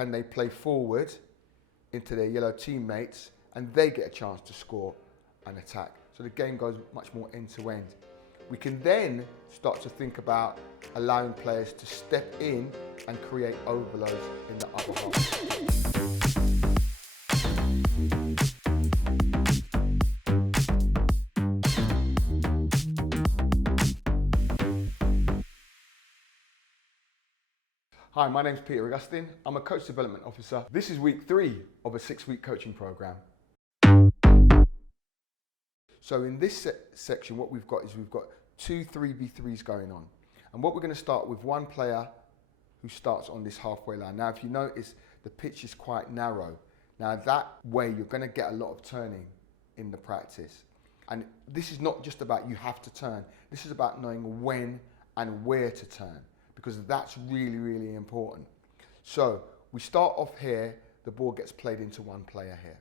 can they play forward into their yellow teammates and they get a chance to score and attack. So the game goes much more end to end. We can then start to think about allowing players to step in and create overloads in the other half. Hi, my name's Peter Augustine. I'm a coach development officer. This is week 3 of a 6-week coaching program. So in this section, what we've got is we've got 2 3v3s going on. And what we're going to start with one player who starts on this halfway line. Now, if you notice, the pitch is quite narrow. Now, that way, you're going to get a lot of turning in the practice. And this is not just about you have to turn. This is about knowing when and where to turn, because that's really, really important. So we start off here, the ball gets played into one player here.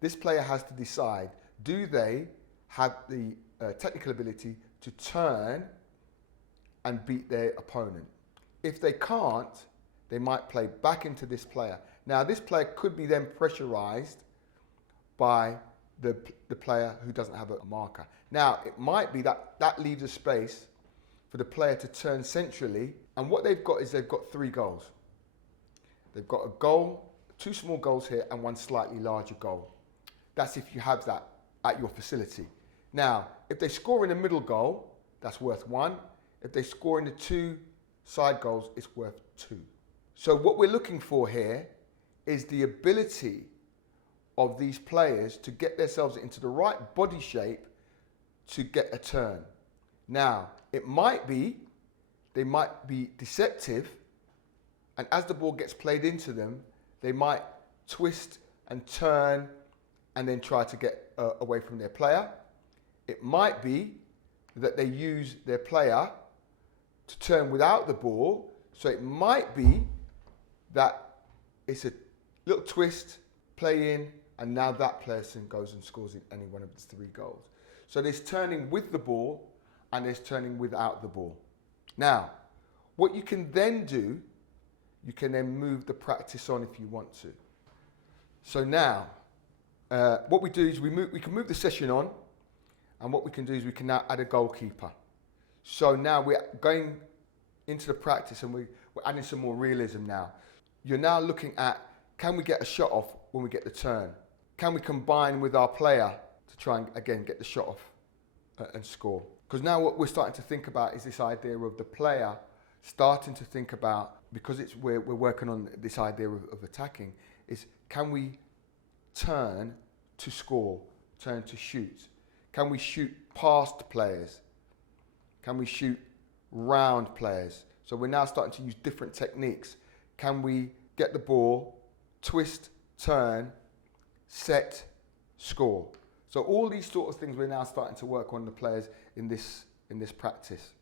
This player has to decide, do they have the technical ability to turn and beat their opponent? If they can't, they might play back into this player. Now, this player could be then pressurized by the player who doesn't have a marker. Now, it might be that leaves a space for the player to turn centrally, and what they've got is they've got 3 goals. They've got a goal, 2 small goals here, and 1 slightly larger goal. That's if you have that at your facility. Now, if they score in the middle goal, that's worth 1. If they score in the 2 side goals, it's worth 2. So what we're looking for here is the ability of these players to get themselves into the right body shape to get a turn. Now, it might be, they might be deceptive, and as the ball gets played into them, they might twist and turn and then try to get away from their player. It might be that they use their player to turn without the ball, so it might be that it's a little twist, play in, and now that person goes and scores in any one of the 3 goals. So there's turning with the ball, and there's turning without the ball. Now, what you can then do, you can then move the practice on if you want to. So now, what we do is we can move the session on, and what we can do is we can now add a goalkeeper. So now we're going into the practice and we're adding some more realism now. You're now looking at, can we get a shot off when we get the turn? Can we combine with our player to try and, again, get the shot off and score? Because now what we're starting to think about is this idea of the player starting to think about, because we're working on this idea of attacking, is can we turn to score, turn to shoot? Can we shoot past players? Can we shoot round players? So we're now starting to use different techniques. Can we get the ball, twist, turn, set, score? So all these sort of things we're now starting to work on the players in this practice.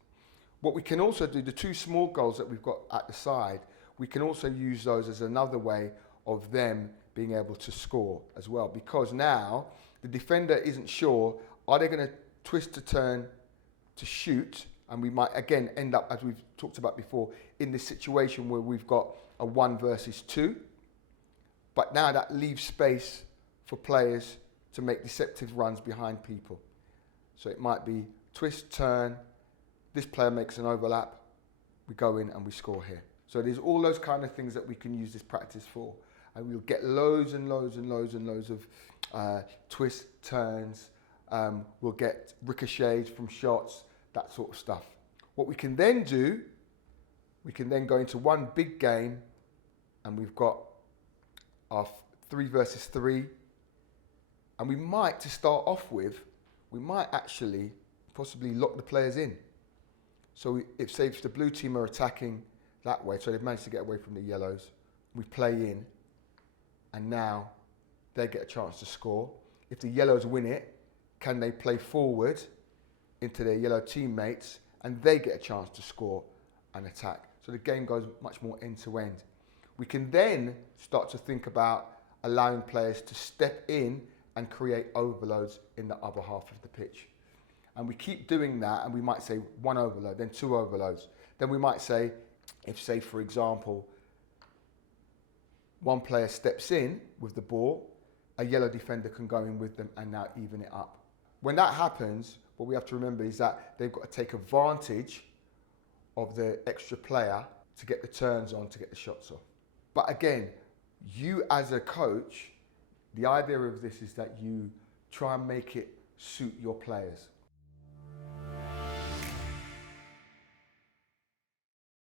What we can also do, the 2 small goals that we've got at the side, we can also use those as another way of them being able to score as well. Because now the defender isn't sure, are they going to twist to turn to shoot? And we might again end up, as we've talked about before, in this situation where we've got a 1 versus 2. But now that leaves space for players to make deceptive runs behind people. So it might be twist, turn, this player makes an overlap, we go in and we score here. So there's all those kind of things that we can use this practice for. And we'll get loads and loads and loads and loads of twists, turns, we'll get ricochets from shots, that sort of stuff. What we can then do, we can then go into one big game, and we've got our 3 versus 3. And we might, to start off with, we might actually possibly lock the players in. So if the blue team are attacking that way, so they've managed to get away from the yellows, we play in, and now they get a chance to score. If the yellows win it, can they play forward into their yellow teammates, and they get a chance to score and attack? So the game goes much more end to end. We can then start to think about allowing players to step in and create overloads in the other half of the pitch. And we keep doing that, and we might say 1 overload, then 2 overloads. Then we might say, if say for example, one player steps in with the ball, a yellow defender can go in with them and now even it up. When that happens, what we have to remember is that they've got to take advantage of the extra player to get the turns on, to get the shots off. But again, you as a coach, the idea of this is that you try and make it suit your players.